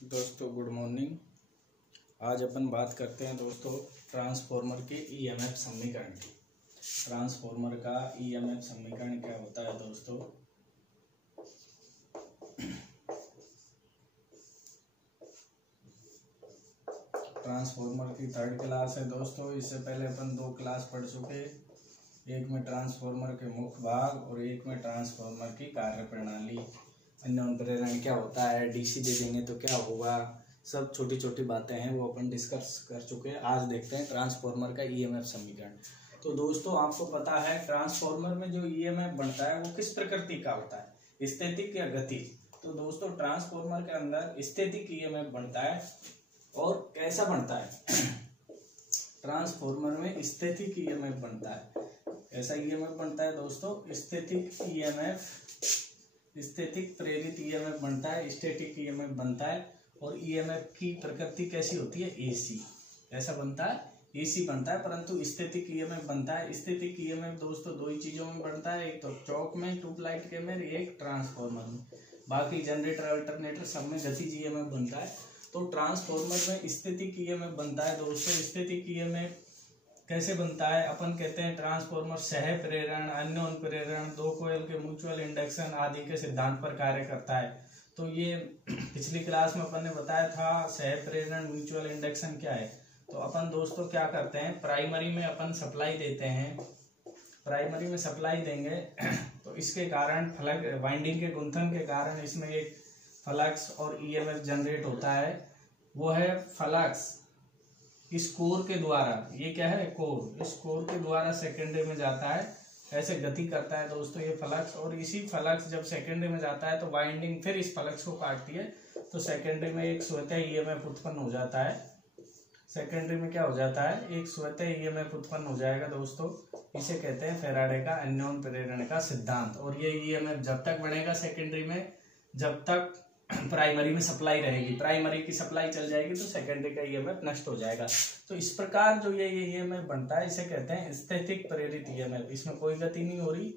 दोस्तों good morning. आज अपन बात करते हैं दोस्तों ट्रांसफॉर्मर के ईएमएफ समीकरण की। ट्रांसफॉर्मर का ईएमएफ समीकरण क्या होता है दोस्तों? ट्रांसफॉर्मर की थर्ड क्लास है दोस्तों। इससे पहले अपन 2 क्लास पढ़ चुके, एक में ट्रांसफॉर्मर के मुख्य भाग और एक में ट्रांसफॉर्मर की कार्य प्रणाली, अन्योन प्रेरण क्या होता है, डीसी दे देंगे तो क्या होगा, सब छोटी छोटी बातें हैं वो अपन डिस्कस कर चुके हैं। आज देखते हैं ट्रांसफॉर्मर का ईएमएफ समीकरण। तो दोस्तों आपको पता है ट्रांसफॉर्मर में जो ईएमएफ बनता है वो किस प्रकृति का होता है, स्थैतिक या गति। तो दोस्तों ट्रांसफॉर्मर के अंदर स्थैतिक ईएमएफ बनता है। और कैसा बनता है? ट्रांसफॉर्मर में स्थैतिक ईएमएफ बनता है। ऐसा ईएमएफ बनता है दोस्तों स्थैतिक ईएमएफ, स्थैतिक प्रेरित ईएमएफ बनता है, स्टैटिक ईएमएफ बनता है। और ईएमएफ की प्रकृति कैसी होती है? एसी। ऐसा बनता है एसी बनता है, परंतु स्थैतिक ईएमएफ बनता है। स्थैतिक ईएमएफ दोस्तों 2 ही चीजों में बनता है, एक तो चौक में ट्यूबलाइट के में, एक ट्रांसफॉर्मर में। बाकी जनरेटर अल्टरनेटर सब में गतिज ईएमएफ बनता है। तो ट्रांसफॉर्मर में स्थैतिक ईएमएफ बनता है दोस्तों। स्थैतिक ईएमएफ कैसे बनता है? अपन कहते हैं ट्रांसफॉर्मर सह प्रेरण, अन्योन प्रेरण, 2 कॉइल के म्यूचुअल इंडक्शन आदि के सिद्धांत पर कार्य करता है। तो ये पिछली क्लास में अपन ने बताया था सह प्रेरण, म्यूचुअल इंडक्शन क्या है। तो अपन दोस्तों क्या करते हैं, प्राइमरी में अपन सप्लाई देते हैं, प्राइमरी में सप्लाई देंगे तो इसके कारण फ्लक्स, वाइंडिंग के गुंथन के कारण इसमें एक फ्लक्स और ईएमएफ जनरेट होता है। वो है फ्लक्स इस कोर के द्वारा, ये क्या है कोर, इस कोर के द्वारा सेकेंडरी में जाता है, ऐसे गति करता है दोस्तों ये फ्लक्स। और इसी फ्लक्स जब सेकेंडरी में जाता है तो वाइंडिंग फिर इस फ्लक्स को काटती है, तो सेकेंडरी में एक स्वतः ईएमएफ उत्पन्न हो जाता है। सेकेंडरी में क्या हो जाता है? एक स्वतः ईएमएफ उत्पन्न हो जाएगा दोस्तों। इसे कहते हैं फैराडे का अन्योन प्रेरण का सिद्धांत। और ये ईएमएफ जब तक बढ़ेगा सेकेंडरी में, जब तक प्राइमरी में सप्लाई रहेगी। प्राइमरी की सप्लाई चल जाएगी तो सेकेंडरी का ईएमएफ नष्ट हो जाएगा। तो इस प्रकार जो ये ईएमएफ बनता है इसे कहते हैं स्थैतिक प्रेरित ईएमएफ। इसमें कोई गति नहीं हो रही,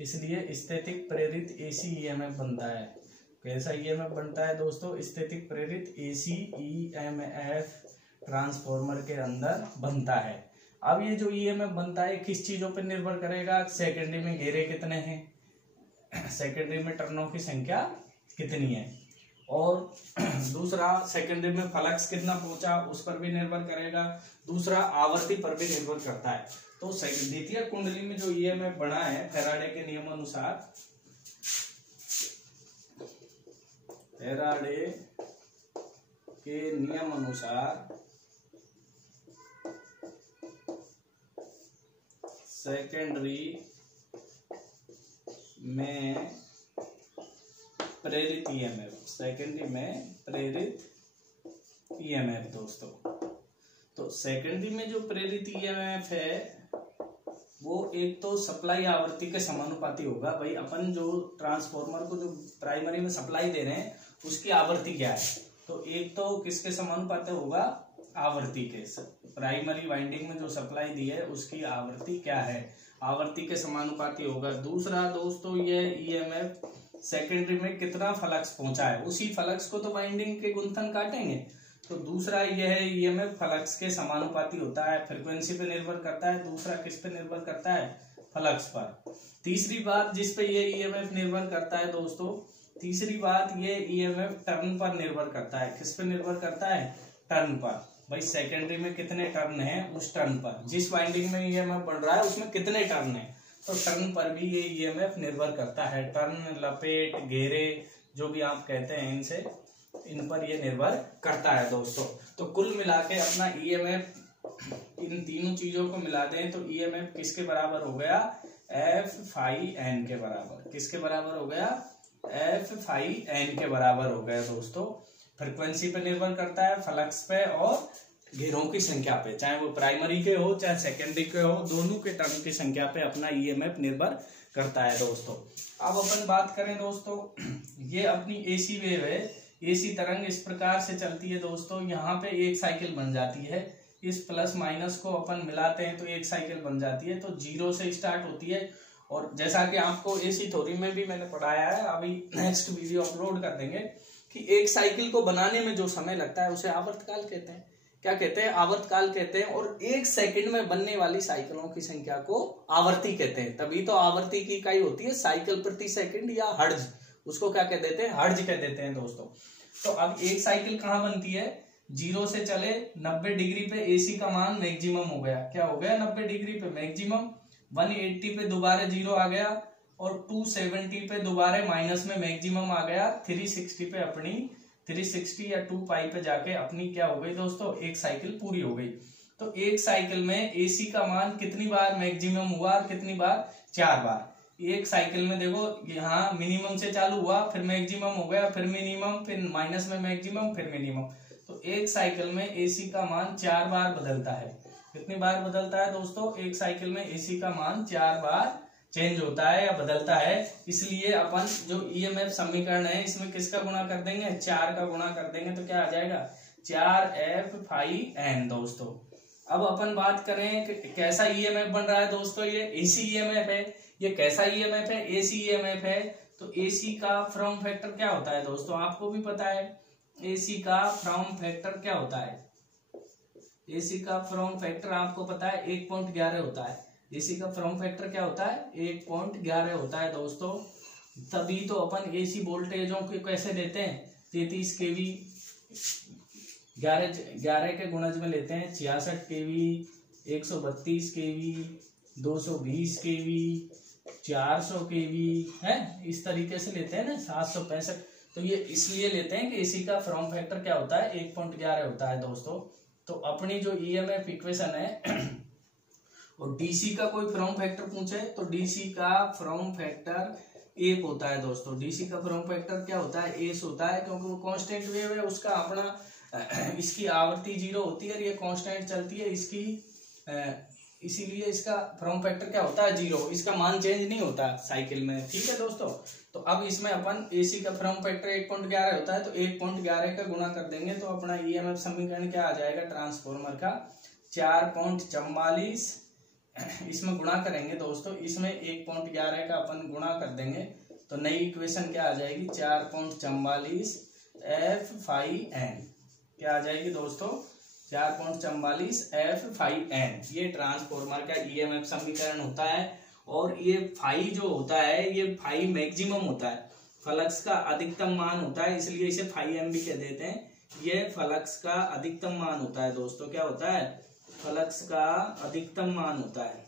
इसलिए स्थैतिक प्रेरित एसी ईएमएफ बनता है। कैसा ईएमएफ बनता है दोस्तों? स्थैतिक प्रेरित एसी ईएमएफ ट्रांसफॉर्मर के अंदर बनता है। अब ये जो ईएमएफ बनता है किस चीजों पर निर्भर करेगा? सेकेंडरी में घेरे कितने हैं, सेकेंडरी में टर्नों की संख्या कितनी है, और दूसरा सेकेंडरी में फ्लक्स कितना पहुंचा उस पर भी निर्भर करेगा, दूसरा आवर्ती पर भी निर्भर करता है। तो द्वितीय कुंडली में जो ईएमएफ बना है फैराडे के नियमानुसार, फैराडे के नियम अनुसार सेकेंडरी में प्रेरित ईएमएफ, सेकेंडरी में प्रेरित ईएमएफ दोस्तों। तो सेकेंडरी में जो प्रेरित ईएमएफ है वो एक तो सप्लाई आवृत्ति के समानुपाती होगा। भाई अपन जो ट्रांसफॉर्मर को जो प्राइमरी में सप्लाई दे रहे हैं उसकी आवृत्ति क्या है? तो एक तो किसके समानुपाती होगा? आवृत्ति के। प्राइमरी वाइंडिंग में जो सप्लाई दी है उसकी आवृत्ति क्या है? आवृत्ति के समानुपाती होगा। दूसरा दोस्तों ये ईएमएफ सेकेंडरी में कितना फ्लक्स पहुंचा है, उसी फ्लक्स को तो वाइंडिंग के गुंथन काटेंगे। तो दूसरा यह है ईएमएफ फ्लक्स के समानुपाती होता है, फ्रीक्वेंसी पे निर्भर करता है। दूसरा किस पे निर्भर करता है? फ्लक्स पर। तीसरी बात जिस पे ये ईएमएफ निर्भर करता है दोस्तों, तीसरी बात ये ईएमएफ टर्न पर निर्भर करता है। किस पे निर्भर करता है? टर्न पर। भाई सेकेंडरी में कितने टर्न है उस टर्न पर, जिस वाइंडिंग में ईएमएफ बढ़ रहा है उसमें कितने टर्न है, तो टर्न पर भी ये ईएमएफ निर्भर करता है। टर्न, लपेट, घेरे जो भी आप कहते हैं इनसे, इन पर ये निर्भर करता है दोस्तों। तो कुल मिला के अपना ईएमएफ इन तीनों चीजों को मिला दें तो ईएमएफ किसके बराबर हो गया? एफ फाई एन के बराबर। किसके बराबर हो गया? एफ फाई एन के बराबर हो गया दोस्तों। फ्रीक्वेंसी पे निर्भर करता है, फ्लक्स पे और घेरों की संख्या पे, चाहे वो प्राइमरी के हो चाहे सेकेंडरी के हो, दोनों के टर्न की संख्या पे अपना ईएमएफ निर्भर करता है दोस्तों। अब अपन बात करें दोस्तों, ये अपनी एसी वेव है, एसी तरंग इस प्रकार से चलती है दोस्तों। यहाँ पे एक साइकिल बन जाती है, इस प्लस माइनस को अपन मिलाते हैं तो एक साइकिल बन जाती है। तो 0 से स्टार्ट होती है और जैसा कि आपको एसी थ्योरी में भी मैंने पढ़ाया है, अभी नेक्स्ट वीडियो अपलोड कर देंगे कि एक साइकिल को बनाने में जो समय लगता है उसे आवर्तकाल कहते हैं। क्या कहते हैं? आवर्तकाल कहते हैं। और 1 सेकंड में बनने वाली साइकिलों की संख्या को आवर्ती कहते हैं। तभी तो आवर्ती की इकाई होती है साइकिल प्रति सेकंड या हर्ट्ज। उसको क्या कह देते हैं? हर्ट्ज कह देते हैं दोस्तों। तो अब एक साइकिल कहाँ बनती है? 0 से चले 90 डिग्री पे एसी का मान मैक्सिमम हो गया। क्या हो गया? 90 डिग्री पे मैक्सिमम। 180 पे दोबारा 0 आ गया और 270 पे दोबारा माइनस में मैक्सिमम आ गया। 360 पे अपनी 360 या 2 पाई पे जाके अपनी क्या हो गई दोस्तों? एक साइकिल पूरी हो गई। तो एक साइकिल में एसी का मान कितनी बार मैक्सिमम हुआ और कितनी बार? 4 बार। एक साइकिल में देखो यहाँ मिनिमम से चालू हुआ, फिर मैक्सिमम हो गया, फिर मिनिमम, फिर माइनस में मैक्सिमम, फिर मिनिमम। तो एक साइकिल में एसी का मान 4 बार बदलता है। कितनी बार बदलता है दोस्तों? एक साइकिल में एसी का मान 4 बार चेंज होता है या बदलता है। इसलिए अपन जो ईएमएफ समीकरण है इसमें किसका गुणा कर देंगे? 4 का गुणा कर देंगे तो क्या आ जाएगा? 4F∅N दोस्तों। अब अपन बात करें कि कैसा ईएमएफ बन रहा है दोस्तों? ये एसी ईएमएफ है। ये कैसा ईएमएफ है? एसी ईएमएफ है। तो एसी का फॉर्म फैक्टर क्या होता है दोस्तों? आपको भी पता है एसी का फॉर्म फैक्टर क्या होता है? एसी का फॉर्म फैक्टर आपको पता है 1.11 होता है। एसी का फॉर्म फैक्टर क्या होता है? 1.11 होता है दोस्तों। तभी तो अपन एसी वोल्टेजों को कैसे देते हैं? 33 केवी 11 के गुणज में लेते हैं। 66 केवी, 132 केवी, 220 केवी, 400 केवी है, इस तरीके से लेते हैं ना। 765। तो ये इसलिए लेते हैं कि एसी का फॉर्म फैक्टर क्या होता है? 1.11 होता है दोस्तों। तो अपनी जो ईएमएफ इक्वेशन है और डीसी का कोई फॉर्म फैक्टर पूछे तो डीसी का फॉर्म फैक्टर 1 होता है दोस्तों। डीसी का फॉर्म फैक्टर क्या होता है? 1 होता है, क्योंकि वो कांस्टेंट वेव है। उसका अपना इसकी आवृत्ति 0 होती है और ये कांस्टेंट चलती है इसकी, इसीलिए इसका फॉर्म फैक्टर क्या होता है? 0। इसका मान चेंज नहीं होता साइकिल में। ठीक है दोस्तों। तो अब इसमें अपन एसी का फॉर्म फैक्टर 1.11 होता है तो 1.11 का गुणा कर देंगे तो अपना ईएमएफ समीकरण क्या आ जाएगा ट्रांसफॉर्मर का? 4.44। इसमें गुणा करेंगे दोस्तों, इसमें 1.11 का अपन गुणा कर देंगे तो नई इक्वेशन क्या आ जाएगी? 4.44 F∅N क्या आ जाएगी दोस्तों? 4.44 F∅N। ये ट्रांसफॉर्मर का ईएमएफ समीकरण होता है। और ये फाई जो होता है ये फाई मैक्सिमम होता है, फ्लक्स का अधिकतम मान होता है, इसलिए इसे फाई एम भी कह देते हैं। ये फ्लक्स का अधिकतम मान होता है दोस्तों। क्या होता है? फ्लक्स का अधिकतम मान होता है।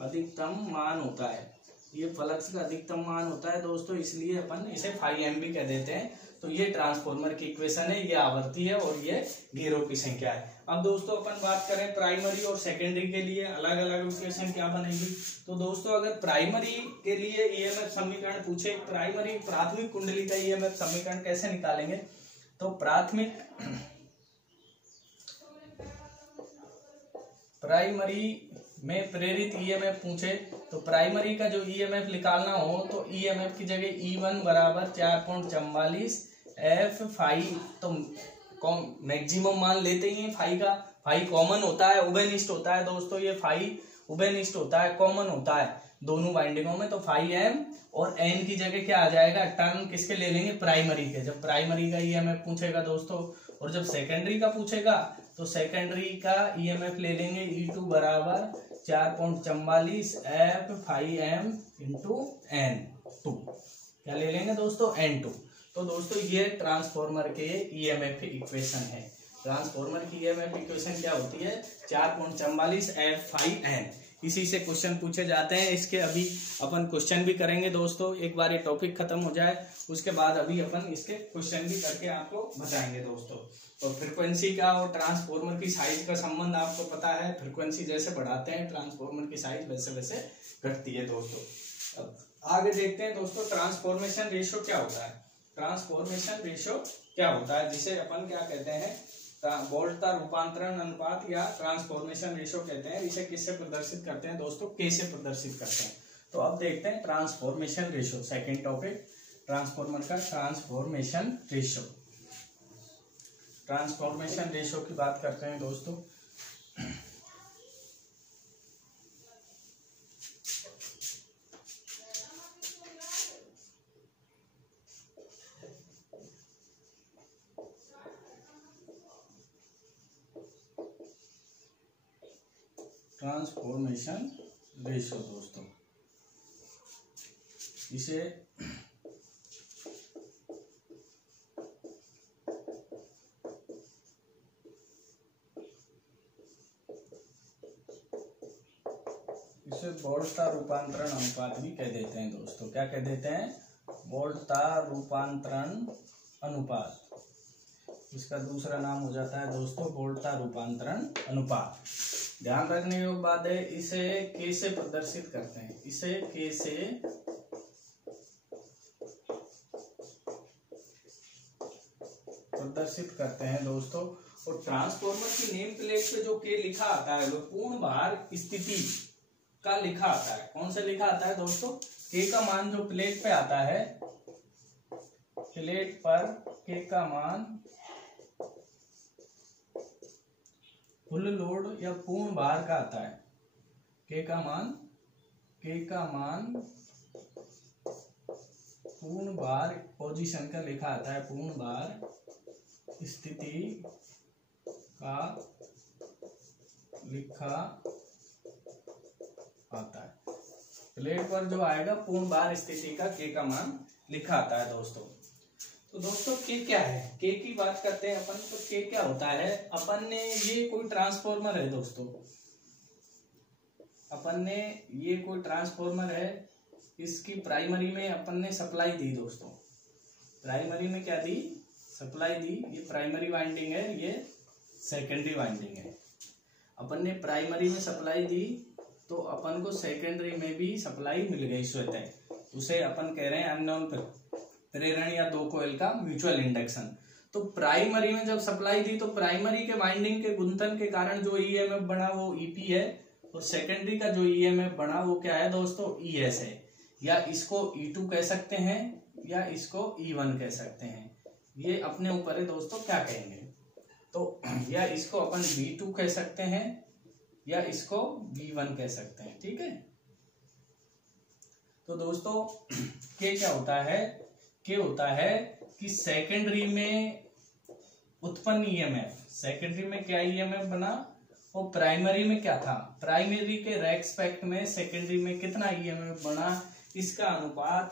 अधिकतम मान होता है, ये फ्लक्स का अधिकतम मान होता है दोस्तों, इसलिए अपन इसे फाई एम भी कह देते हैं। तो ये ट्रांसफॉर्मर की इक्वेशन है, ये आवर्ती है और ये घेरों की संख्या है। अब दोस्तों अपन बात करें प्राइमरी और सेकेंडरी के लिए अलग अलग इक्वेशन क्या बनेगी। तो दोस्तों अगर प्राइमरी के लिए ईएमएफ समीकरण पूछे, प्राथमिक कुंडली का ईएमएफ समीकरण कैसे निकालेंगे? तो प्राइमरी में प्रेरित ईएमएफ पूछे तो प्राइमरी का जो ईएमएफ निकालना हो तो ईएमएफ की जगह E1 बराबर 4.44 F∅। तो मैक्सिमम मान लेते ही हैं फाई का। फाई कॉमन होता है, उभयनिष्ठ होता है दोस्तों। ये फाई उभयनिष्ठ होता है, कॉमन होता है दोनों बाइंडिंगों में। तो फाई एम और एन की जगह क्या आ जाएगा? टर्म किसके ले लेंगे? प्राइमरी के। जब प्राइमरी का ईएमएफ पूछेगा दोस्तों और जब सेकेंडरी का पूछेगा तो सेकेंडरी का ईएमएफ ले लेंगे E2 बराबर 4.44 F∅M इंटू N2। क्या ले लेंगे दोस्तों? N2। तो दोस्तों ये ट्रांसफॉर्मर के ईएमएफ इक्वेशन है। ट्रांसफॉर्मर की ईएमएफ इक्वेशन क्या होती है? 4.44 F∅N। इसी से क्वेश्चन पूछे जाते हैं। इसके अभी अपन क्वेश्चन भी करेंगे दोस्तों। एक बार ये टॉपिक खत्म हो जाए उसके बाद अभी अपन इसके क्वेश्चन भी करके आपको बताएंगे दोस्तों। और फ्रीक्वेंसी का और ट्रांसफॉर्मर की साइज का संबंध आपको पता है। फ्रीक्वेंसी जैसे बढ़ाते हैं ट्रांसफॉर्मर की साइज वैसे वैसे घटती है दोस्तों। अब आगे देखते हैं दोस्तों ट्रांसफॉर्मेशन रेशियो क्या होता है। ट्रांसफॉर्मेशन रेशियो क्या होता है, जिसे अपन क्या कहते हैं? वोल्टता रूपांतरण अनुपात या ट्रांसफॉर्मेशन रेशियो कहते हैं। इसे किससे प्रदर्शित करते हैं दोस्तों? के से प्रदर्शित करते हैं। तो अब देखते हैं transformation ratio. Second topic transformer का ट्रांसफॉर्मेशन रेशियो। ट्रांसफॉर्मेशन रेशियो की बात करते हैं दोस्तों। ट्रांसफॉर्मेशन रेशो दोस्तों। इसे बोल्ट्जमान रूपांतरण अनुपात भी कह देते हैं दोस्तों। क्या कह देते हैं? बोल्ट्जमान रूपांतरण अनुपात। इसका दूसरा नाम हो जाता है दोस्तों बोल्ट्जमान रूपांतरण अनुपात। ध्यान रखने योग्य बात है, इसे कैसे प्रदर्शित करते हैं, इसे कैसे प्रदर्शित करते हैं दोस्तों। और ट्रांसफॉर्मर की नेम प्लेट पे जो के लिखा आता है वो पूर्ण भार स्थिति का लिखा आता है। कौन सा लिखा आता है दोस्तों? के का मान जो प्लेट पे आता है, प्लेट पर के का मान फुल लोड या पूर्ण भार का आता है। के का मान पूर्ण भार पोजीशन का लिखा आता है, पूर्ण भार स्थिति का लिखा आता है। प्लेट पर जो आएगा पूर्ण भार स्थिति का के का मान लिखा आता है दोस्तों। तो दोस्तों के क्या है? के की बात करते हैं अपन। तो के क्या होता है? अपन ने ये कोई ट्रांसफॉर्मर है दोस्तों, अपन ने ये कोई ट्रांसफॉर्मर है, इसकी प्राइमरी में अपन ने सप्लाई दी दोस्तों। प्राइमरी में क्या दी? सप्लाई दी। ये प्राइमरी वाइंडिंग है, ये सेकेंडरी वाइंडिंग है। अपन ने प्राइमरी में सप्लाई दी तो अपन को सेकेंडरी में भी सप्लाई मिल गई स्वतः। उसे अपन कह रहे हैं अननोन प्रेरण या दो कोयल का म्यूचुअल इंडक्शन। तो प्राइमरी में जब सप्लाई दी तो प्राइमरी के वाइंडिंग के गुंथन के कारण जो ईएमएफ बना वो ईपी है, और सेकेंडरी का जो ईएमएफ बना वो क्या है दोस्तों? ईएस है। या इसको ई2 कह सकते हैं या इसको ई1 कह सकते हैं, ये अपने ऊपर है दोस्तों क्या कहेंगे। तो या इसको अपन V2 कह सकते हैं या इसको V1 कह सकते हैं, ठीक है। तो दोस्तों के क्या होता है? के होता है कि सेकेंडरी में उत्पन्न ईएमएफ, सेकेंडरी में क्या ईएमएफ बना और प्राइमरी में क्या था, प्राइमरी के रेस्पेक्ट में सेकेंडरी में कितना ईएमएफ बना, इसका अनुपात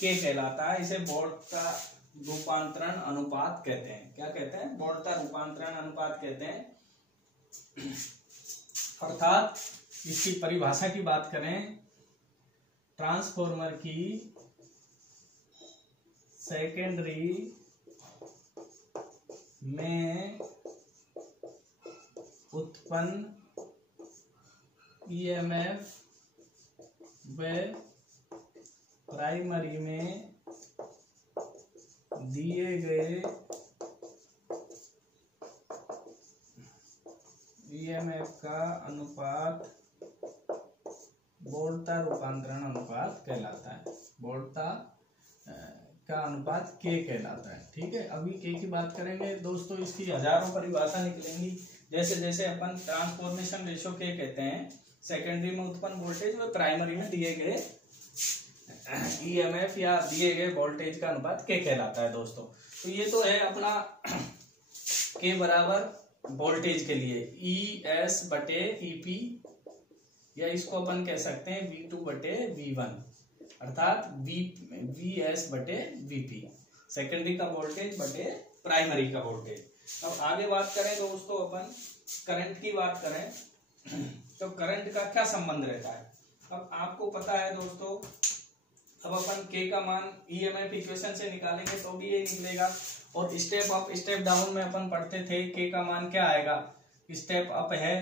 के कहलाता है। इसे बोल्ट्जमान रूपांतरण अनुपात कहते हैं। क्या कहते हैं? बोल्ट्जमान रूपांतरण अनुपात कहते हैं। अर्थात इसकी परिभाषा की बात करें, ट्रांसफॉर्मर की सेकेंडरी में उत्पन्न ईएमएफ व प्राइमरी में दिए गए ईएमएफ का अनुपात बोल्ट्जमान रूपांतरण अनुपात कहलाता है। बोल्ट्जमान का अनुपात के कहलाता है, ठीक है। अभी के की बात करेंगे दोस्तों, इसकी हजारों परिभाषा निकलेंगी। जैसे जैसे अपन ट्रांसफॉर्मेशन रेशो के कहते हैं, सेकेंडरी में उत्पन्न वोल्टेज व प्राइमरी में दिए गए ईएमएफ या दिए गए वोल्टेज का अनुपात के कहलाता है दोस्तों। तो ये तो है अपना के बराबर वोल्टेज के लिए ई एस बटे ईपी, या इसको अपन कह सकते हैं V2 बटे V1, अर्थात वी एस बटे वीपी, सेकेंडरी का वोल्टेज बटे प्राइमरी का वोल्टेज। अब आगे बात करें दोस्तों, अपन करंट की बात करें तो करंट का क्या संबंध रहता है। अब आपको पता है दोस्तों, अब अपन के का मान ईएमएफ इक्वेशन से निकालेंगे तो भी ये निकलेगा। और स्टेप अप स्टेप डाउन में अपन पढ़ते थे के का मान क्या आएगा, स्टेप अप है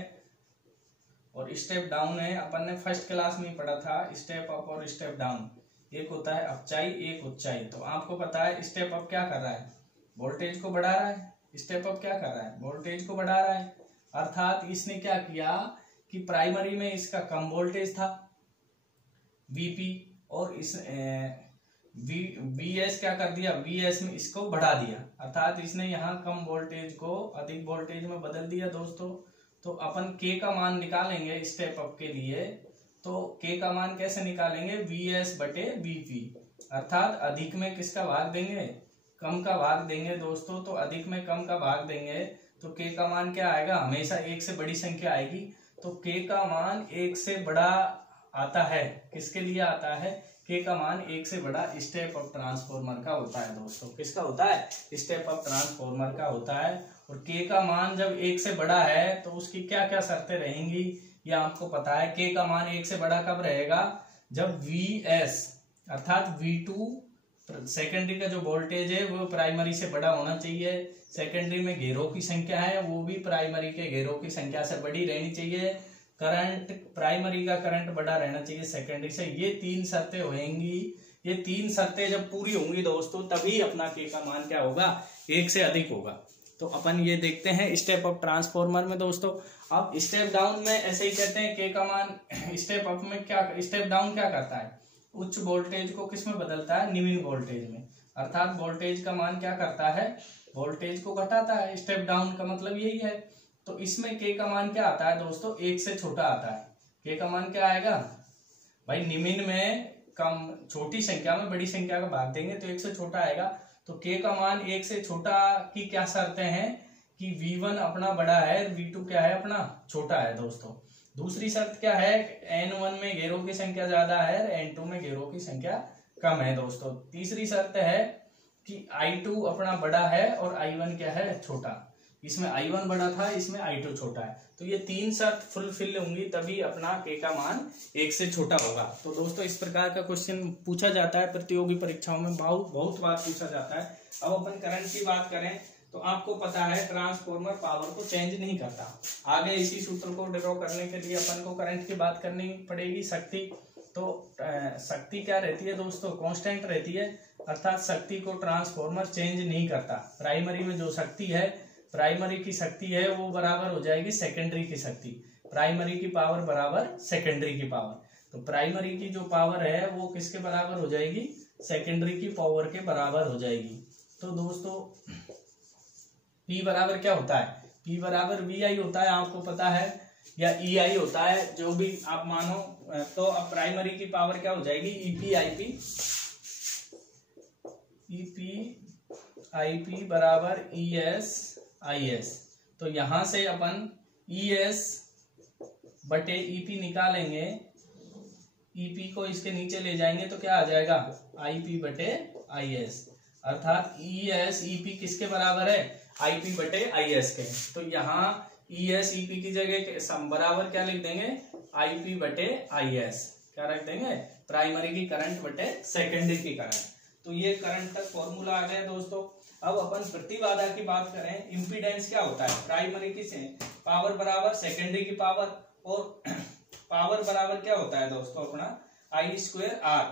और स्टेप डाउन है। अपन ने फर्स्ट क्लास में ही पढ़ा था स्टेप अप और स्टेप डाउन, एक होता है अपचाई एक उच्चाई। तो आपको पता है स्टेप अप क्या कर रहा है, वोल्टेज को बढ़ा रहा है, स्टेप अप क्या कर रहा है, वोल्टेज को बढ़ा रहा है। अर्थात इसने क्या किया कि प्राइमरी में इसका कम वोल्टेज था वीपी, और इस वीएस क्या कर दिया, वीएस में इसको बढ़ा दिया। अर्थात इसने यहाँ कम वोल्टेज को अधिक वोल्टेज में बदल दिया दोस्तों। तो अपन के का मान निकालेंगे स्टेप अप के लिए, तो के का मान कैसे निकालेंगे, वीएस बटे वीपी, अर्थात अधिक में किसका भाग देंगे, कम का भाग देंगे दोस्तों। तो अधिक में कम का भाग देंगे तो के का मान क्या आएगा, हमेशा एक से बड़ी संख्या आएगी। तो के का मान 1 से बड़ा आता है। किसके लिए आता है? के का मान 1 से बड़ा स्टेप अप ट्रांसफॉर्मर का होता है दोस्तों। किसका होता है? स्टेप अप ट्रांसफॉर्मर का होता है। और के का मान जब 1 से बड़ा है तो उसकी क्या क्या शर्तें रहेंगी ये आपको पता है। के का मान 1 से बड़ा कब रहेगा? जब Vs अर्थात V2 सेकेंडरी का जो वोल्टेज है वो प्राइमरी से बड़ा होना चाहिए। सेकेंडरी में घेरों की संख्या है वो भी प्राइमरी के घेरों की संख्या से बड़ी रहनी चाहिए। करंट प्राइमरी का करंट बड़ा रहना चाहिए सेकेंडरी से। ये 3 शर्तें होंगी। ये 3 शर्तें जब पूरी होंगी दोस्तों तभी अपना के का मान क्या होगा? 1 से अधिक होगा। तो अपन ये देखते हैं स्टेप अप ट्रांसफॉर्मर में दोस्तों। अब स्टेप डाउन में ऐसे ही कहते हैं के का मान स्टेप अप में क्या, स्टेप डाउन क्या करता है? उच्च वोल्टेज को किस में बदलता है? निम्न वोल्टेज में। अर्थात वोल्टेज का मान क्या करता है? वोल्टेज को घटाता है। स्टेप डाउन का मतलब यही है। तो इसमें के का मान क्या आता है दोस्तों? 1 से छोटा आता है। के का मान क्या आएगा भाई? निम्न में कम छोटी संख्या में बड़ी संख्या का भाग देंगे तो 1 से छोटा आएगा। तो के का मान 1 से छोटा की क्या शर्तें हैं? कि V1 अपना बड़ा है, V2 क्या है? अपना छोटा है दोस्तों। दूसरी शर्त क्या है? N1 में घेरों की संख्या ज्यादा है, N2 में घेरों की संख्या कम है दोस्तों। तीसरी शर्त है कि I2 अपना बड़ा है और I1 क्या है? छोटा। इसमें I1 बड़ा था, इसमें I2 छोटा है। तो ये 3 शर्त फुलफिल होंगी तभी अपना के का मान 1 से छोटा होगा। तो दोस्तों इस प्रकार का क्वेश्चन पूछा जाता है प्रतियोगी परीक्षाओं में, बहुत बार पूछा जाता है। अब अपन करंट की बात करें तो आपको पता है ट्रांसफॉर्मर पावर को चेंज नहीं करता। आगे इसी सूत्र को ड्रॉ करने के लिए अपन को करंट की बात करनी पड़ेगी। शक्ति तो शक्ति क्या रहती है दोस्तों? कांस्टेंट रहती है। अर्थात शक्ति को ट्रांसफॉर्मर चेंज नहीं करता। प्राइमरी में जो शक्ति है, प्राइमरी की शक्ति है वो बराबर हो जाएगी सेकेंडरी की शक्ति। प्राइमरी की पावर बराबर सेकेंडरी की पावर। तो प्राइमरी की जो पावर है वो किसके बराबर हो जाएगी? सेकेंडरी की पावर के बराबर हो जाएगी। तो दोस्तों P बराबर क्या होता है? P बराबर VI होता है, आपको पता है, या EI होता है, जो भी आप मानो। तो अब प्राइमरी की पावर क्या हो जाएगी? EP बराबर ES तो यहां से अपन ES बटे EP निकालेंगे। EP को इसके नीचे ले जाएंगे तो क्या आ जाएगा? IP बटे IS। अर्थात ES EP किसके बराबर है? IP बटे IS के। तो यहाँ ES EP की जगह बराबर क्या लिख देंगे? IP बटे IS। क्या रख देंगे? प्राइमरी की करंट बटे सेकेंडरी की करंट। तो ये करंट तक फॉर्मूला आ गया दोस्तों। अब अपन प्रतिबाधा की बात करें। इम्पीडेंस क्या होता है? प्राइमरी की से पावर बराबर सेकेंडरी की पावर, और पावर बराबर क्या होता है दोस्तों? अपना I² R,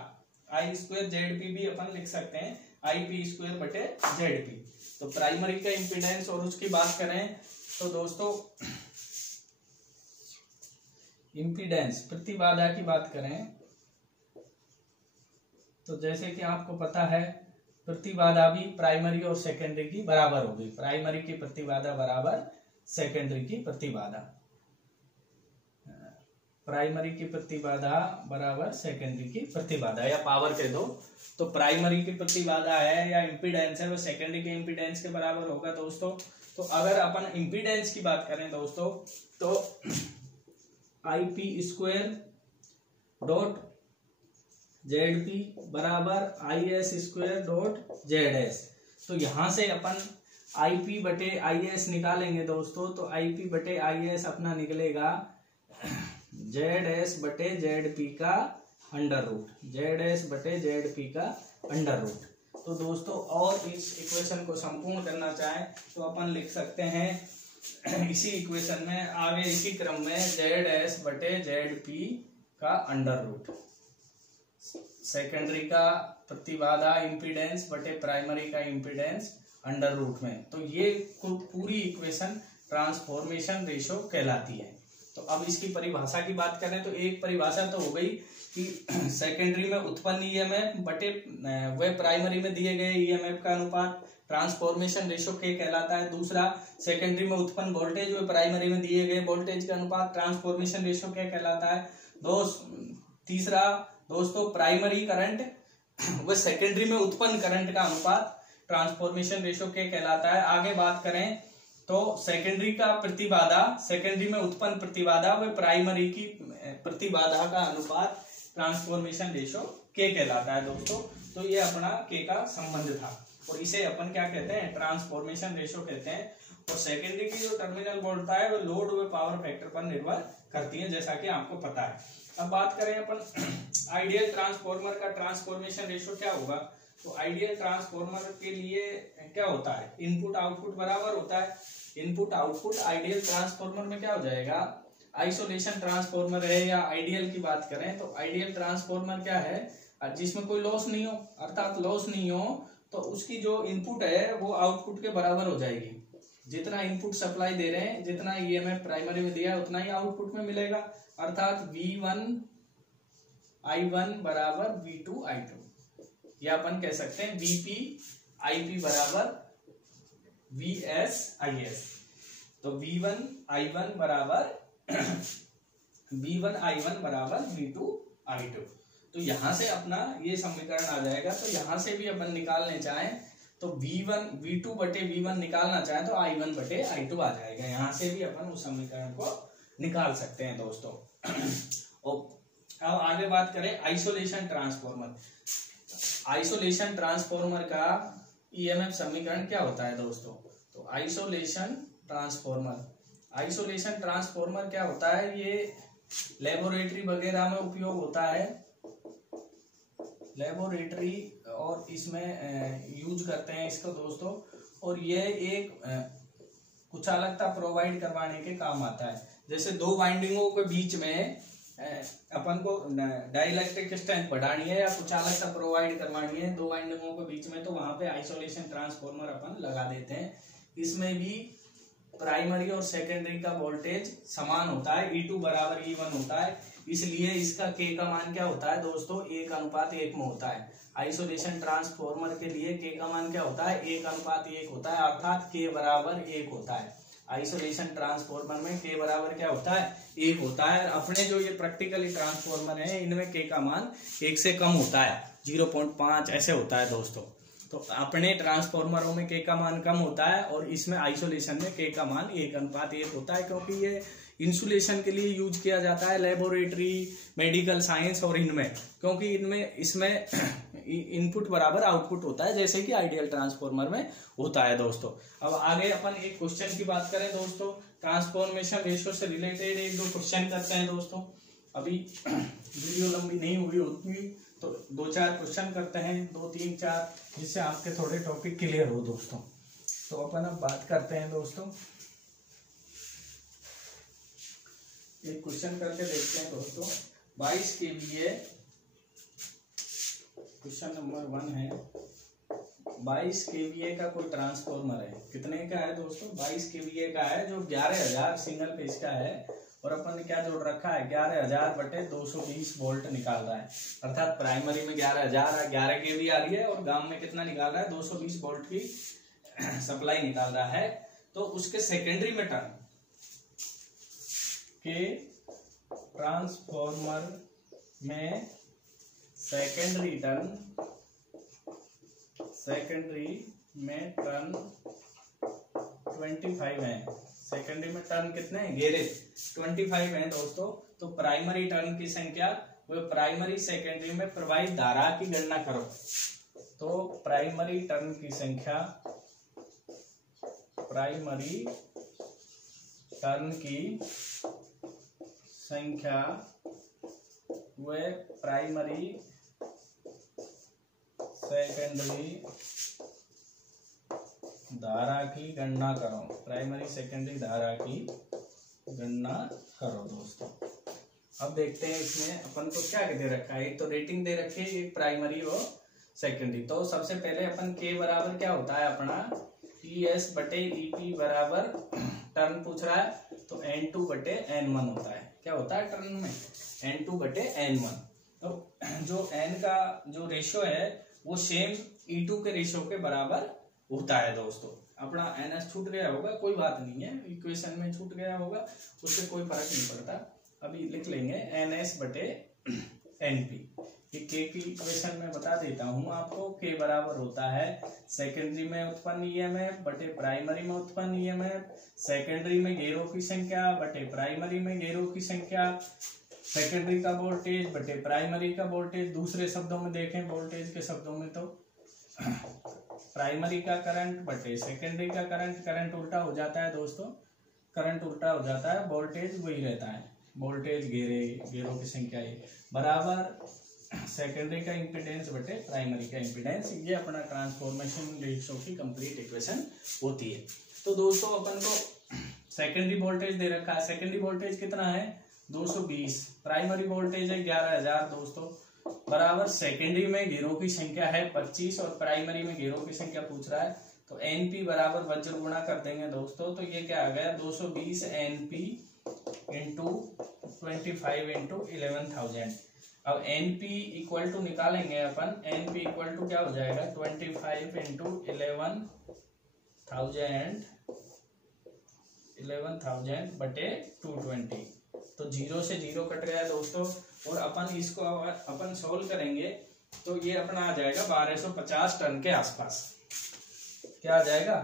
I² ZP भी अपन लिख सकते हैं, IP² बटे ZP। तो प्राइमरी का इम्पीडेंस और उसकी बात करें तो दोस्तों इम्पीडेंस प्रतिबाधा की बात करें तो जैसे कि आपको पता है प्रतिबाधा भी प्राइमरी और सेकेंडरी की बराबर होगी। प्राइमरी की प्रतिबाधा बराबर सेकेंडरी की प्रतिबाधा। प्राइमरी की प्रतिबाधा बराबर सेकेंडरी की प्रतिबाधा, या पावर कह दो। तो प्राइमरी की प्रतिबाधा है या इम्पीडेंस है वो सेकेंडरी के इम्पीडेंस के बराबर होगा दोस्तों। तो अगर अपन इम्पीडेंस की बात करें दोस्तों तो IP² डॉट ZP बराबर IS² डॉट ZS। तो यहां से अपन IP बटे IS निकालेंगे दोस्तों। तो IP बटे IS अपना निकलेगा ZS बटे ZP का अंडर रूट, ZS बटे ZP का अंडर रूट। तो दोस्तों और इस इक्वेशन को संपूर्ण करना चाहें तो अपन लिख सकते हैं इसी इक्वेशन में आगे इसी क्रम में ZS बटे ZP का अंडर रूट, सेकेंडरी का प्रतिबाधा इम्पीडेंस बटे प्राइमरी का इम्पीडेंस अंडर रूट में। तो ये पूरी इक्वेशन ट्रांसफॉर्मेशन रेशो कहलाती है। तो अब इसकी परिभाषा की बात करें तो एक परिभाषा तो हो गई कि सेकेंडरी में उत्पन्न ईएमएफ बटे वे प्राइमरी में दिए गए ईएमएफ का अनुपात ट्रांसफॉर्मेशन रेशो के कहलाता है। दूसरा, सेकेंडरी में उत्पन्न वोल्टेज वे प्राइमरी में दिए गए वोल्टेज का अनुपात ट्रांसफॉर्मेशन रेशो के कहलाता है। तीसरा दोस्तों, प्राइमरी करंट व सेकेंडरी में उत्पन्न करंट का अनुपात ट्रांसफॉर्मेशन रेशो के कहलाता है। आगे बात करें तो सेकेंडरी का प्रतिबाधा, सेकेंडरी में उत्पन्न प्रतिबाधा व प्राइमरी की प्रतिबाधा का अनुपात ट्रांसफॉर्मेशन रेशो के कहलाता है दोस्तों। तो ये अपना के का संबंध था और इसे अपन क्या कहते हैं, ट्रांसफॉर्मेशन रेशो कहते हैं। और सेकेंडरी की जो टर्मिनल वोल्टेज है वो लोड व पावर फैक्टर पर निर्भर करती है, जैसा कि आपको पता है। अब बात करें अपन आइडियल ट्रांसफॉर्मर का ट्रांसफॉर्मेशन रेशो क्या होगा। तो आइडियल ट्रांसफॉर्मर के लिए क्या होता है, इनपुट आउटपुट बराबर होता है। इनपुट आउटपुट आइडियल ट्रांसफॉर्मर में क्या हो जाएगा, आइसोलेशन ट्रांसफॉर्मर है या आइडियल की बात करें तो आइडियल ट्रांसफॉर्मर क्या है, जिसमें कोई लॉस नहीं हो, अर्थात लॉस नहीं हो, तो उसकी जो इनपुट है वो आउटपुट के बराबर हो जाएगी। जितना इनपुट सप्लाई दे रहे हैं, जितना ईएमएफ प्राइमरी में दिया है उतना ही आउटपुट में मिलेगा, अर्थात V1 I1 बराबर V2 I2, या अपन कह सकते हैं VP IP बराबर VS IS। तो V1 I1 बराबर V1 I1 बराबर V2 I2। तो यहां से अपना ये समीकरण आ जाएगा। तो यहां से भी अपन निकालने चाहें तो V2 बटे V1 निकालना चाहें तो I1 बटे I2 आ जाएगा। यहां से भी अपन उस समीकरण को निकाल सकते हैं दोस्तों। अब आगे बात करें आइसोलेशन ट्रांसफॉर्मर। आइसोलेशन ट्रांसफॉर्मर का ईएमएफ समीकरण क्या होता है दोस्तों। तो आइसोलेशन ट्रांसफॉर्मर क्या होता है, ये लेबोरेटरी वगैरह में उपयोग होता है, लेबोरेटरी और इसमें यूज करते हैं इसको दोस्तों। और ये एक कुचालकता प्रोवाइड करवाने के काम आता है। जैसे दो वाइंडिंगों के बीच में अपन को डाइलेक्ट्रिक स्ट्रेंथ बढ़ानी है या कुचालकता प्रोवाइड करवानी है दो वाइंडिंगों के बीच में, तो वहां पे आइसोलेशन ट्रांसफॉर्मर अपन लगा देते हैं। इसमें भी प्राइमरी और सेकेंडरी का वोल्टेज समान होता है, E2 बराबर E1 होता है, इसलिए इसका के का मान क्या होता है दोस्तों, 1:1 में होता है। आइसोलेशन ट्रांसफॉर्मर के लिए के का मान क्या होता है, 1:1 होता है, अर्थात के बराबर 1 होता है। आइसोलेशन ट्रांसफॉर्मर में के बराबर क्या होता है, 1 होता है। अपने जो ये प्रैक्टिकली ट्रांसफॉर्मर है इनमें के का मान 1 से कम होता है, 0.5 ऐसे होता है दोस्तों। तो अपने ट्रांसफॉर्मरों में के का मान कम होता है और इसमें आइसोलेशन में के का मान 1:1 होता है, क्योंकि ये इंसुलेशन के लिए यूज किया जाता है लेबोरेटरी, मेडिकल साइंस और इनमें, क्योंकि इसमें इनपुट बराबर आउटपुट होता है, जैसे कि आइडियल ट्रांसफॉर्मर में होता है दोस्तों। अब आगे अपन एक क्वेश्चन की बात करें दोस्तों, ट्रांसफॉर्मेशन रेशियो से रिलेटेड 1-2 क्वेश्चन करते हैं दोस्तों। अभी वीडियो लंबी नहीं हुई उतनी, तो 2-4 क्वेश्चन करते हैं, 2-3-4, जिससे आपके थोड़े टॉपिक क्लियर हो दोस्तों। तो अपन अब बात करते हैं दोस्तों, एक क्वेश्चन करके देखते हैं दोस्तों। 22 kVA क्वेश्चन नंबर 1 है। 22 kVA का कोई ट्रांसफॉर्मर है, कितने का है दोस्तों, 22 kVA का है, जो 11,000 सिंगल फेज का है। और अपन ने क्या जोड़ रखा है, 11,000 बटे 220 वोल्ट निकाल रहा है, अर्थात प्राइमरी में 11,000 11 kV आ रही है और गांव में कितना निकाल रहा है, 220 वोल्ट की सप्लाई निकाल रहा है। तो उसके सेकेंडरी में टर्न के ट्रांसफॉर्मर में सेकेंडरी में टर्न 25 है। सेकेंडरी में टर्न कितने हैं, 25 है दोस्तों। तो प्राइमरी टर्न की संख्या, वो प्राइमरी सेकेंडरी में प्रवाहित धारा की गणना करो। तो प्राइमरी टर्न की संख्या, प्राइमरी टर्न की संख्या व प्राइमरी सेकेंडरी धारा की गणना करो, प्राइमरी सेकेंडरी धारा की गणना करो दोस्तों। अब देखते हैं इसमें अपन को क्या दे रखा है, एक तो रेटिंग दे रखी है, एक प्राइमरी और सेकेंडरी। तो सबसे पहले अपन के बराबर क्या होता है अपना, ES बटे EP बराबर टर्न पूछ रहा है, तो N2 बटे N1 होता है। क्या होता है टर्न में, N2 बटे N1। तो जो N का जो रेशियो है वो सेम E2 के रेशियो के बराबर होता है दोस्तों। अपना NS छूट गया होगा, कोई बात नहीं है, इक्वेशन में छूट गया होगा, उससे कोई फर्क नहीं पड़ता। अभी लिख लेंगे NS बटे NP। कि के की इक्वेशन में बता देता हूं आपको। के बराबर होता है सेकेंडरी में उत्पन्न ईएमएफ बटे प्राइमरी में उत्पन्न ईएमएफ, सेकेंडरी में घेरों की संख्या बटे प्राइमरी में घेरों की संख्या, सेकेंडरी का वोल्टेज बटे प्राइमरी का वोल्टेज। दूसरे शब्दों में देखें, वोल्टेज के शब्दों में तो प्राइमरी का करंट बटे सेकेंडरी का करंट, करंट उल्टा हो जाता है दोस्तों, करंट उल्टा हो जाता है, वोल्टेज वही रहता है, वोल्टेज घेरों की संख्या ये बराबर सेकेंडरी का इम्पीडेंस बटे प्राइमरी का इम्पीडेंस। ये अपना ट्रांसफॉर्मेशन रेशियो की कंप्लीट इक्वेशन होती है। तो दोस्तों अपन को सेकेंडरी वोल्टेज दे रखा है, सेकेंडरी वोल्टेज कितना है 220, प्राइमरी वोल्टेज है 11,000 दोस्तों, बराबर सेकेंडरी में घेरों की संख्या है 25 और प्राइमरी में घेरों की संख्या पूछ रहा है, तो एनपी बराबर वज्र गुणा कर देंगे दोस्तों। तो ये क्या आ गया 220 एनपी इंटू 25 इंटू 11,000। अब एनपी इक्वल टू निकालेंगे अपन, एनपी इक्वल टू क्या हो जाएगा 25 इंटू 11,000 बटे 220, तो 0 से 0 कट गया दोस्तों। और अपन इसको अपन सोल्व करेंगे तो ये अपना आ जाएगा 1250 टन के आसपास। क्या आ जाएगा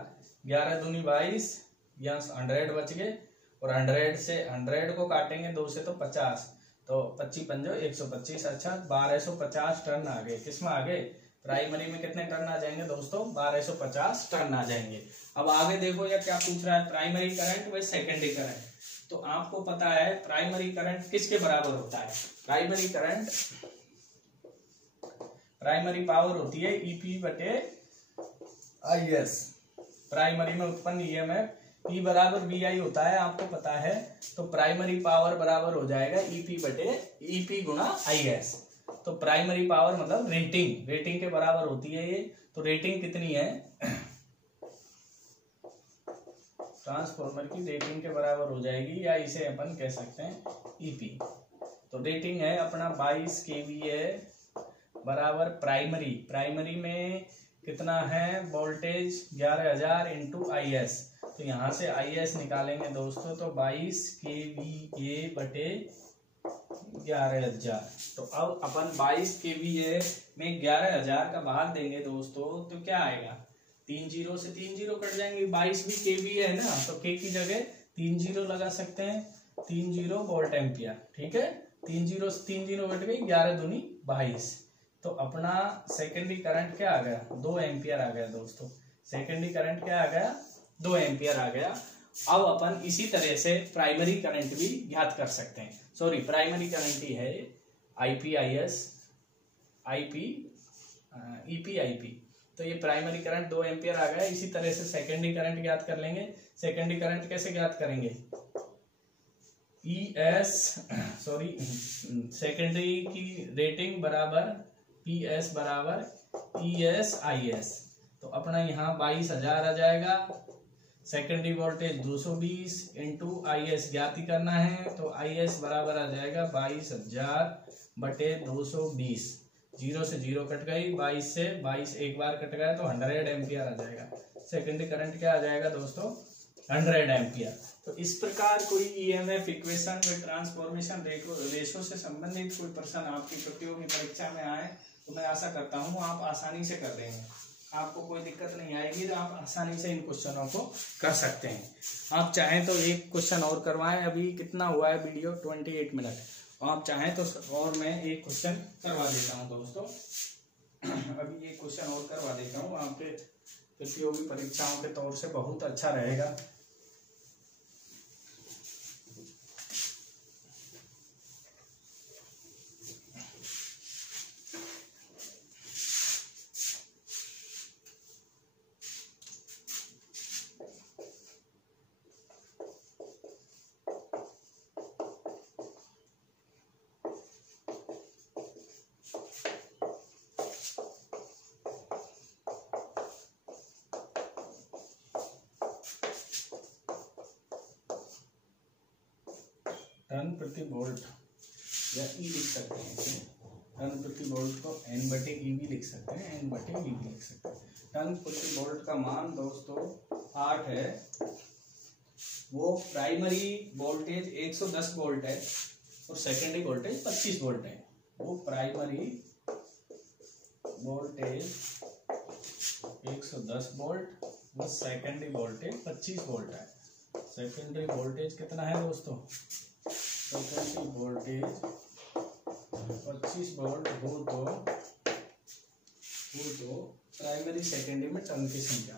11 दूनी 22, यहाँ 100 बच गए और 100 से 100 को काटेंगे 2 से तो 50, तो 25 पंजो 125। अच्छा 1250 टन आ गए, किसमें आ गए प्राइमरी में कितने टन आ जाएंगे दोस्तों 1250 टन आ जाएंगे। अब आगे देखो या क्या पूछ रहा है, प्राइमरी करंट व सेकेंडरी करंट। तो आपको पता है प्राइमरी करंट किसके बराबर होता है, प्राइमरी करंट, प्राइमरी पावर होती है ईपी बटे आईएस, प्राइमरी में उत्पन्न ईएमएफ, पी बराबर वी आई होता है आपको पता है। तो प्राइमरी पावर बराबर हो जाएगा ईपी बटे ईपी गुणा आईएस। तो प्राइमरी पावर मतलब रेटिंग, रेटिंग के बराबर होती है ये। तो रेटिंग कितनी है ट्रांसफॉर्मर की, रेटिंग के बराबर हो जाएगी, या इसे अपन कह सकते हैं ईपी। तो रेटिंग है अपना 22 केवीए बराबर प्राइमरी, प्राइमरी में कितना है वोल्टेज 11,000 इंटू आईएस, तो यहाँ से आईएस निकालेंगे दोस्तों, तो 22 केवीए बटे 11,000। तो अब अपन 22 केवीए में 11,000 का भाग देंगे दोस्तों, तो क्या आएगा 3 जीरो से 3 जीरो कट जाएंगे, 22 भी केवीए है ना, तो के की जगह 3 जीरो लगा सकते हैं, 3 जीरो वोल्ट एम्पियर, ठीक है। 3 जीरो से 3 जीरो कट गई, 11 दूनी 22। तो अपना सेकेंडरी करंट क्या आ गया 2 एम्पियर आ गया दोस्तों, सेकेंडरी करंट क्या आ गया 2 एम्पियर आ गया। अब अपन इसी तरह से प्राइमरी करंट भी ज्ञात कर सकते हैं, सॉरी प्राइमरी करंट ही है IP IS IP EP IP. तो ये प्राइमरी करंट 2 एम्पियर आ गया। इसी तरह से सेकेंडरी करंट ज्ञात कर लेंगे। सेकेंडरी करंट कैसे ज्ञात करेंगे, ईएस सॉरी सेकेंडरी की रेटिंग बराबर पीएस बराबर ईएस आईएस। तो अपना यहाँ 22,000 आ जाएगा, सेकेंडरी वोल्टेज 220 इंटू आईएस ज्ञात ही करना है, तो आईएस बराबर आ जाएगा 22,000 बटे 220। 0 से 0 कट गई, 22 से 22 एक बार कट गया, तो 100 एम्पियर आ जाएगा। सेकेंडरी करंट क्या आ जाएगा दोस्तों 100 एम्पियर। तो इस प्रकार कोई ईएमएफ इक्वेशन व ट्रांसफॉर्मेशन रेशो से संबंधित कोई प्रश्न आपकी प्रतियोगी परीक्षा में आए तो मैं आशा करता हूँ आप आसानी से कर लेंगे, आपको कोई दिक्कत नहीं आएगी, तो आप आसानी से इन क्वेश्चनों को कर सकते हैं। आप चाहें तो एक क्वेश्चन और करवाएं, अभी कितना हुआ है वीडियो 28 मिनट, आप चाहें तो और मैं एक क्वेश्चन करवा देता हूं दोस्तों। अभी एक क्वेश्चन और करवा देता हूं, आपके प्रतियोगी परीक्षाओं के तौर से बहुत अच्छा रहेगा। टन प्रति वोल्ट या ई लिख सकते हैं इसे, टन प्रति वोल्ट को एन बटे ई भी लिख सकते हैं, एन बटे ई भी लिख सकते हैं। टन प्रति वोल्ट का मान दोस्तों 8 है, वो प्राइमरी वोल्टेज 110 वोल्ट है और सेकेंडरी वोल्टेज 25 वोल्ट है। वो प्राइमरी वोल्टेज 110 वोल्ट व सेकेंडरी वोल्टेज 25 वोल्ट है। सेकेंडरी वोल्टेज कितना है दोस्तों? सेकेंडरी वोल्टेज 25 वोल्ट हो तो प्राइमरी सेकेंडरी में टर्न की संख्या,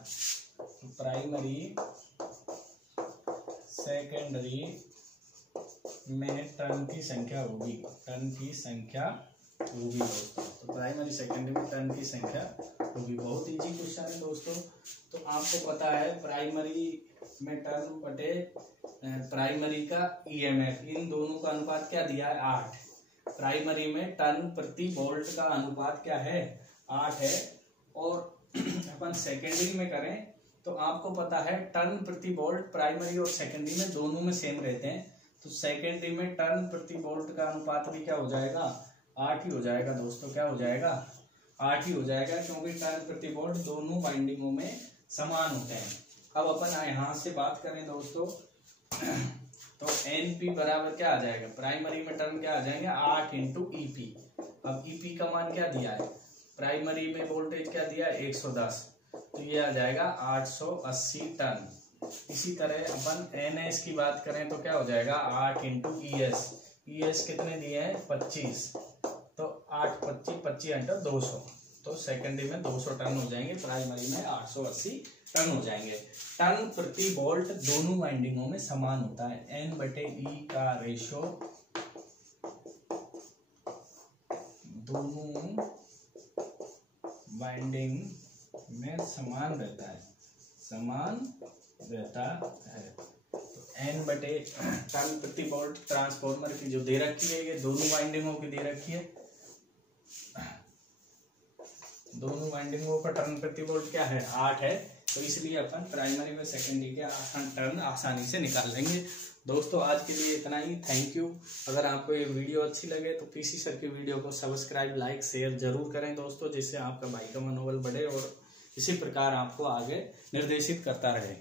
तो प्राइमरी सेकेंडरी में टर्न की संख्या होगी, दोस्तों। तो प्राइमरी सेकेंडरी में टर्न की संख्या होगी। बहुत इजी क्वेश्चन है दोस्तों। तो आपको पता है प्राइमरी में टर्न बटे प्राइमरी का ईएमएफ, इन दोनों का अनुपात क्या दिया है? 8। प्राइमरी में टर्न प्रति वोल्ट का अनुपात क्या है? 8 है। और अपन सेकेंडरी में करें तो आपको पता है टर्न प्रति वोल्ट प्राइमरी और सेकेंडरी में दोनों में सेम रहते हैं। तो सेकेंडरी में टर्न प्रति वोल्ट का अनुपात भी क्या हो जाएगा? 8 ही हो जाएगा दोस्तों। क्या हो जाएगा? 8 ही हो जाएगा, क्योंकि टर्न प्रति वोल्ट दोनों वाइंडिंगों में समान होते हैं। अब अपन यहाँ से बात करें दोस्तों तो एनपी बराबर क्या आ जाएगा? प्राइमरी में टर्न क्या आ जाएंगे? 8 इंटू ईपी। अब ईपी का मान क्या दिया है? प्राइमरी में वोल्टेज क्या दिया है? 110, तो ये आ जाएगा 880 टन। इसी तरह अपन एनएस की बात करें तो क्या हो जाएगा? 8 इंटू ईएस। ईएस कितने दिए हैं? 25, तो 8 25 इंटू 200, तो सेकेंडरी में 200 टन हो जाएंगे, प्राइमरी में 880 टन हो जाएंगे। टन प्रति वोल्ट दोनों वाइंडिंगों में समान होता है। एन बटे ई का रेशो दोनों वाइंडिंग में समान रहता है, तो एन बटे टन प्रति वोल्ट ट्रांसफॉर्मर की जो दे रखी है, ये दोनों वाइंडिंगों की दे रखी है। दोनों वाइंडिंगों का टर्न प्रति वोल्ट क्या है? 8 है। तो इसलिए अपन प्राइमरी में सेकेंडरी के टर्न आसानी से निकाल लेंगे। दोस्तों आज के लिए इतना ही। Thank you. अगर आपको ये वीडियो अच्छी लगे तो पीसी सर की वीडियो को सब्सक्राइब, लाइक, शेयर जरूर करें दोस्तों, जिससे आपका भाई का मनोबल बढ़े और इसी प्रकार आपको आगे निर्देशित करता रहे।